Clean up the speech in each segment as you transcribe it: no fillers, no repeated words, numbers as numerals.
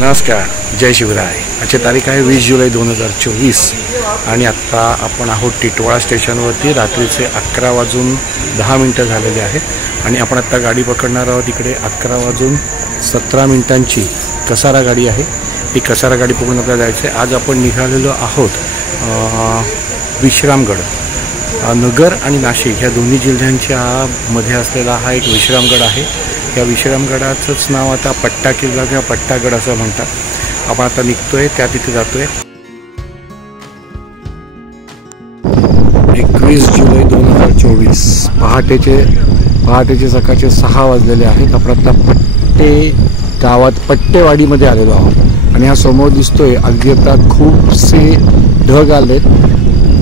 नमस्कार, जय शिवराय। आजची तारीख आहे 20 जुलै 2024 आणि आत्ता आपण आहोत टिटवाळा स्टेशनवरती। रात्रीचे 11:10 झालेले आहेत आणि आपण आत्ता गाडी पकडणार आहोत। इकडे 11:17 कसारा गाडी आहे। ही कसारा गाडी पकडून आपल्याला जायचं आहे। आज आपण निघालेलो आहोत विश्रामगड। नगर आणि नाशिक या दोन्ही जिल्ह्यांच्या मध्ये असलेला हा एक विश्रामगड आहे। या विश्रामगडाचंच नाव आता पट्टा किल्ला किंवा पट्टागड असं म्हणतात। आपण आता निघतोय, त्या तिथे जातोय। 21 जुलै 2024 पहाटेचे सकाळचे 6 वाजलेले आहेत। आपण आता पट्टे गावात पट्टेवाडीमध्ये आलेलो आहोत आणि हा समोर दिसतोय अगदी आता खूपसे ढग आलेत।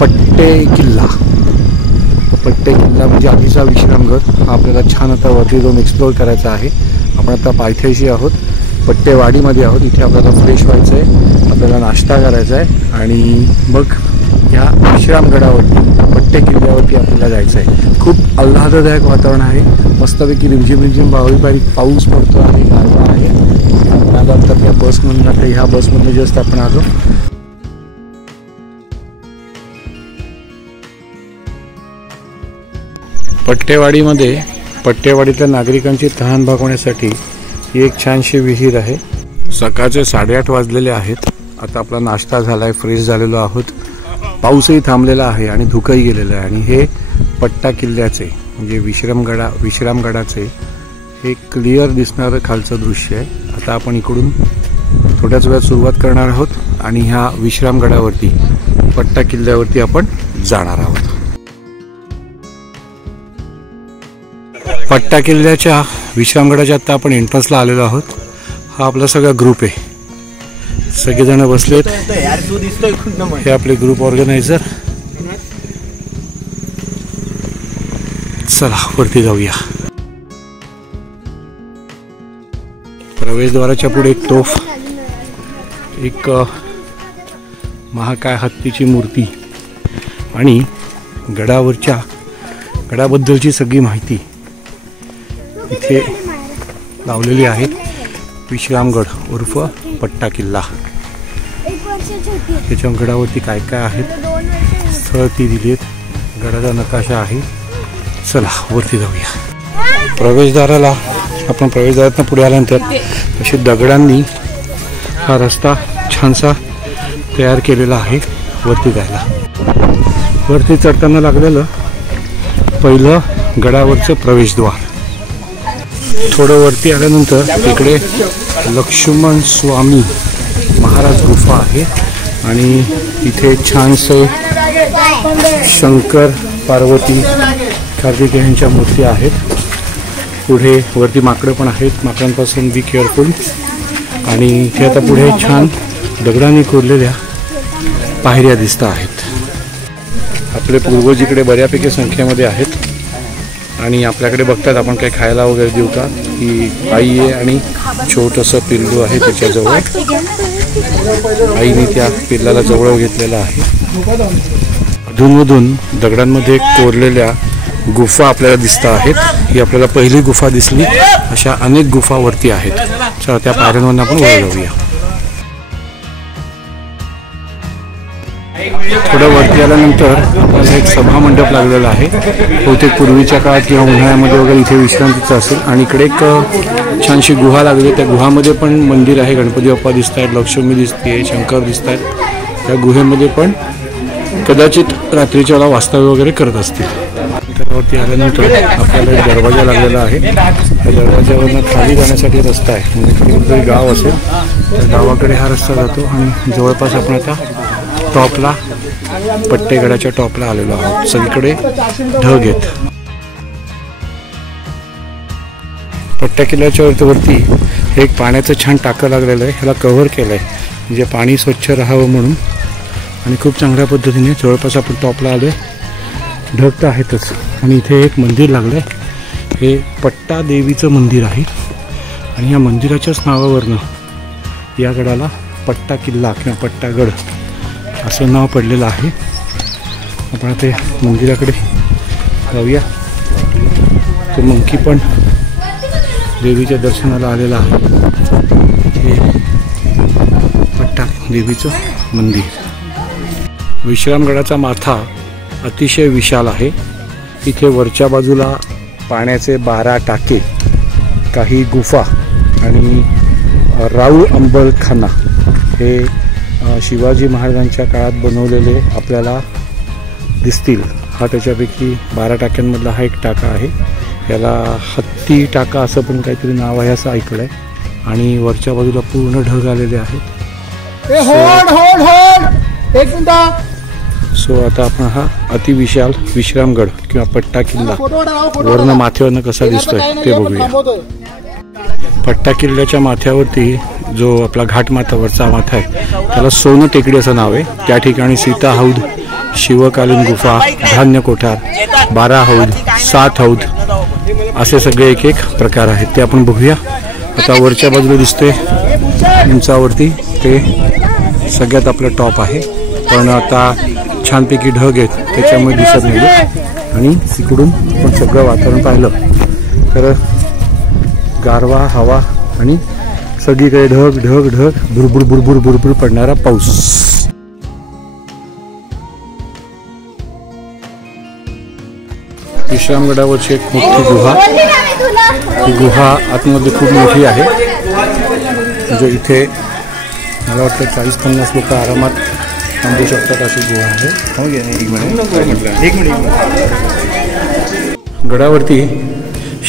पट्टे किल्ला म्हणजे आधीचा विश्रामगड। हा आपल्याला छान आता वरती जाऊन एक्सप्लोर करायचा आहे। आपण आता पायथ्याशी आहोत, पट्टेवाडीमध्ये आहोत। इथे आपल्याला फ्रेश व्हायचं आहे, आपल्याला नाश्ता करायचा आहे आणि मग ह्या विश्रामगडावरती पट्टे किल्ल्यावरती आपल्याला जायचं आहे। खूप आल्हाददायक वातावरण आहे, मस्तपैकी रिमझिम बारीक पाऊस पडतो आहे, गारवा आहे। आपण आता त्या बसमधून आता ह्या बसमधून जस्ट आपण आलो। पट्टेवाडीतल्या नागरिकांची तहान भागवण्यासाठी ही एक छानशी विहीर आहे। सकाळचे 8:30 वाजलेले आहेत। आता आपला नाश्ता झालाय, फ्रेश झालेलो आहोत। पाऊसही थांबलेला आहे आणि धुकंही गेलेलं आहे आणि हे पट्टा किल्ल्याचे म्हणजे विश्रामगडाचे हे क्लिअर दिसणारं खालचं दृश्य आहे। आता आपण इकडून थोड्याच वेळात सुरुवात करणार आहोत आणि ह्या विश्रामगडावरती पट्टा किल्ल्यावरती आपण जाणार आहोत। पट्टा किल्ल्याच्या विश्रामगडाच्या आता आपण एंट्रन्सला आलेलो आहोत। हा आपला सगळा ग्रुप आहे, सगळेजण बसलेत। हे आपले ग्रुप ऑर्गनायझर। चला वरती जाऊया। प्रवेशद्वाराच्या पुढे एक तोफ, एक महाकाय हत्तीची मूर्ती आणि गडाबद्दलची सगळी माहिती इथे लावलेली आहे। विश्रामगड उर्फ पट्टा किल्ला, त्याच्या गडावरती काय काय आहेत स्थळ ती दिलीत, गडाचा नकाशा आहे। चला वरती जाऊया। प्रवेशद्वारातनं पुढे आल्यानंतर अशी दगडांनी हा रस्ता छानसा तयार केलेला आहे वरती जायला। वरती चढताना लागलेलं पहिलं गडावरचं प्रवेशद्वार। थोडं वरती आल्यानंतर इकडे लक्ष्मण स्वामी महाराज गुफा आहे आणि इथे छानसे शंकर पार्वती कार्तिकेयांच्या मूर्ती आहेत। पुढे वरती माकडं पण आहेत, माकडांपासून बी केअरफुल। आणि इथे आता पुढे छान दगडांनी कोरलेल्या पायऱ्या दिसत आहेत। आपले पूर्वज इकडे बऱ्यापैकी संख्येमध्ये आहेत आणि आपल्याकडे बघतात आपण काही खायला वगैरे देऊ का। ही आई आहे आणि छोटंसं पिल्लू आहे त्याच्याजवळ। आईने त्या पिल्लाला जवळ घेतलेला आहे। अधूनमधून दगडांमध्ये कोरलेल्या गुफा आपल्याला दिसत आहेत। ही आपल्याला पहिली गुफा दिसली, अशा अनेक गुफा वरती आहेत। चला त्या पायऱ्यांवरून आपण वर जाऊया। थोडं वरती आल्यानंतर आपल्याला एक सभा मंडप लागलेला आहे। बहुतेक पूर्वीच्या काळात किंवा उन्हाळ्यामध्ये वगैरे इथे विश्रांतीचं असेल। आणि इकडे एक छानशी गुहा लागली, त्या गुहामध्ये पण मंदिर आहे। गणपती बाप्पा दिसत आहेत, लक्ष्मी दिसते, शंकर दिसत आहेत। त्या गुहेमध्ये पण कदाचित रात्रीच्या वेळा वास्तव्य वगैरे करत असतील। त्यावरती आल्यानंतर आपल्याला एक दरवाजा लागलेला आहे। त्या दरवाज्यावरनं खाली जाण्यासाठी रस्ता आहे, म्हणजे कुठेतरी गाव असेल तर गावाकडे हा रस्ता जातो। आणि जवळपास आपण आता टॉपला पट्टेगडाच्या टॉपला आलेलो आहोत। सगळीकडे ढग आहेत। पट्टा किल्ल्याच्या वरती एक पाण्याचं छान टाकं लागलेलं आहे, ह्याला कव्हर केलं आहे म्हणजे पाणी स्वच्छ राहावं म्हणून। आणि खूप चांगल्या पद्धतीने जवळपास आपण टॉपला आलोय। ढग तर आहेतच आणि इथे एक मंदिर लागलं आहे, हे पट्टा देवीचं मंदिर आहे। आणि या मंदिराच्याच नावावरनं या गडाला पट्टा किल्ला किंवा पट्टागड असं नाव पडलेलं आहे। आपण ते मंदिराकडे जाऊया। तो मंकी पण देवीच्या दर्शनाला आलेला आहे। देवीचं मंदिर. विश्रामगडाचा माथा अतिशय विशाल आहे. इथे वरच्या बाजूला पाण्याचे 12 टाके, काही गुफा आणि राऊ अंबरखाना हे शिवाजी महाराजांच्या काळात बनवलेले आपल्याला दिसतील. हा त्याच्यापैकी 12 टाक्यांमधला हा एक टाका आहे. याला हत्ती टाका असं पण काहीतरी नाव आहे असं ऐकलं आहे. आणि वरच्या बाजूला पूर्ण ढग आलेले आहेत. सो आता आपण हा अतिविशाल विश्रामगड किंवा पट्टा किल्ला वर्ण माथ्यावरनं कसा दिसतोय ते बघूया. पट्टा किल्ल्याच्या माथ्यावरती जो आपला घाटमाथ्यावरचा माथा आहे त्याला सोनं टेकडी असं नाव आहे. त्या ठिकाणी सीता हौद, शिवकालीन गुफा, धान्य कोठार, 12 हौद, 7 हौद असे सगळे एक एक प्रकार आहेत ते आपण बघूया. आता वरच्या बाजूला दिसते उंचावरती ते सगळ्यात आपलं टॉप आहे. पण आता छानपैकी ढग आहेत त्याच्यामुळे दिसत नाही. आणि तिकडून आपण सगळं वातावरण पाहिलं तर गारवा हवा आणि सगळीकडे ढग ढग ढग भुरभुर भुरभुर भुरभुर पडणारा पाऊस. विश्रामगडावरची एक मोठी गुहा. ही गुहा आतमध्ये खूप मोठी आहे. म्हणजे इथे मला वाटतं 40-50 लोक आरामात थांबू शकतात अशी गुहा आहे. गडावरती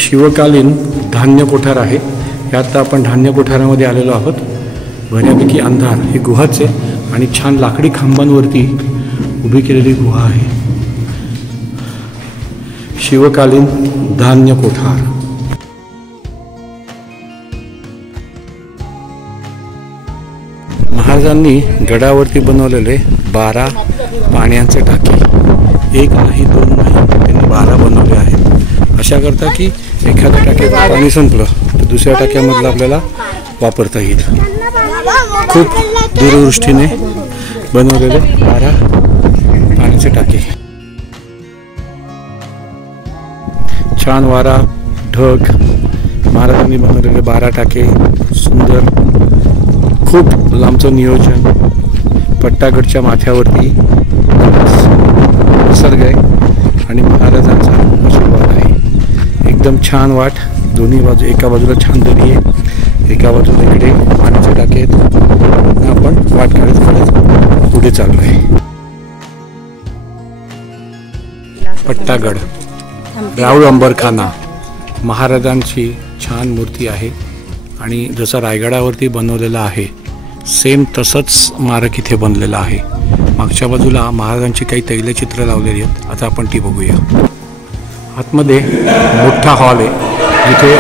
शिवकालीन धान्य कोठार आहे. यात आपण धान्य कोठारामध्ये आलेलो आहोत. बऱ्यापैकी अंधार. ही गुहाच आहे आणि छान लाकडी खांबांवरती उभी केलेली गुहा आहे. शिवकालीन धान्य कोठार. महाराजांनी गडावरती बनवलेले 12 पाण्याचे टाके, एक नाही दोन नाही, त्यांनी 12 बनवले आहेत. अशा करता की एखाद्या टाक्यात पाणी संपलं तर दुसऱ्या टाक्यामधलं आपल्याला वापरता येईल. खूप दूरदृष्टीने बनवलेले 12 पाण्याचे टाके. छान वारा, ढग, महाराजांनी बनवलेले 12 टाके, सुंदर, खूप लांबचं नियोजन. पट्टागडच्या माथ्यावरती निसर्ग आहे आणि महाराजांचा आशीर्वाद आहे. एकदम छान वाट. दोन्ही बाजू, एका बाजूला छान दरी आहे, एका बाजूला इकडे पाण्याचे टाके आहेत. आपण वाट काढत काढत पुढे चाललो आहे. पट्टागड, राऊ अंबरखाना, महाराजांची छान मूर्ती आहे. आणि जसं रायगडावरती बनवलेलं आहे सेम तसंच स्मारक इथे बनलेलं आहे. मागच्या बाजूला महाराजांची काही तैलचित्र लावलेली आहेत. आता आपण ती बघूया. आतमध्ये मोठा हॉल आहे जिथे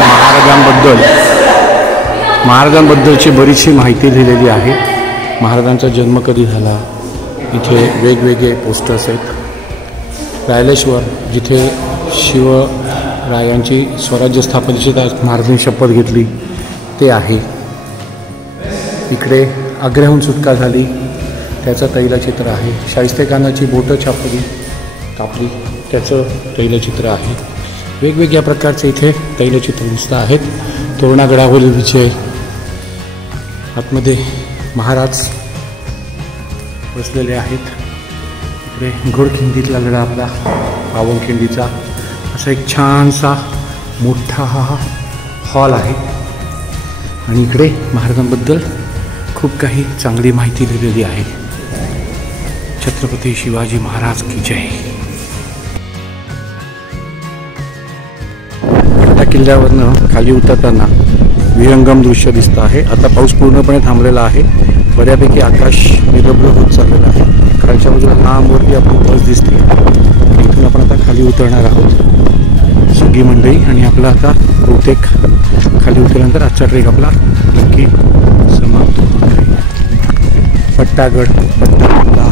महाराजांबद्दलची बरीचशी माहिती लिहिलेली आहे. महाराजांचा जन्म कधी झाला, इथे वेगवेगळे पोस्टर्स आहेत. रायलेश्वर जिथे शिवरायांची स्वराज्य स्थापनेची महाराजांनी शपथ घेतली ते आहे. इकडे आग्र्याहून सुटका झाली त्याचं तैलचित्र आहे. शाहिस्तेखानाची बोटं कापली त्याचं तैलचित्र आहे. वेगवेगळ्या प्रकारचे इथे तैलचित्र दिसत आहेत. तोरणागडावरील विजय, आतमध्ये महाराज बसलेले आहेत. इकडे घोडखिंडीतला लढा आपला पावनखिंडीचा, असा एक छानसा मोठा हा हॉल आहे. आणि इकडे महाराजांबद्दल खूप काही चांगली माहिती दिलेली आहे. छत्रपती शिवाजी महाराज की जय. पट्टा किल्ल्यावरनं खाली उतरताना विहंगम दृश्य दिसतं आहे. आता पाऊस पूर्णपणे थांबलेला आहे. बऱ्यापैकी आकाश निरभ्र होत चाललेलं आहे. खालच्या बाजूला लांबवरती आपण बस दिसते. इथून आपण आता खाली उतरणार आहोत सगळी मंडळी. आणि आपला आता बहुतेक खाली उतरल्यानंतर आजचा ट्रेक आपला नक्की समाप्त होणार आहे. पट्टागड, पट्टा किल्ला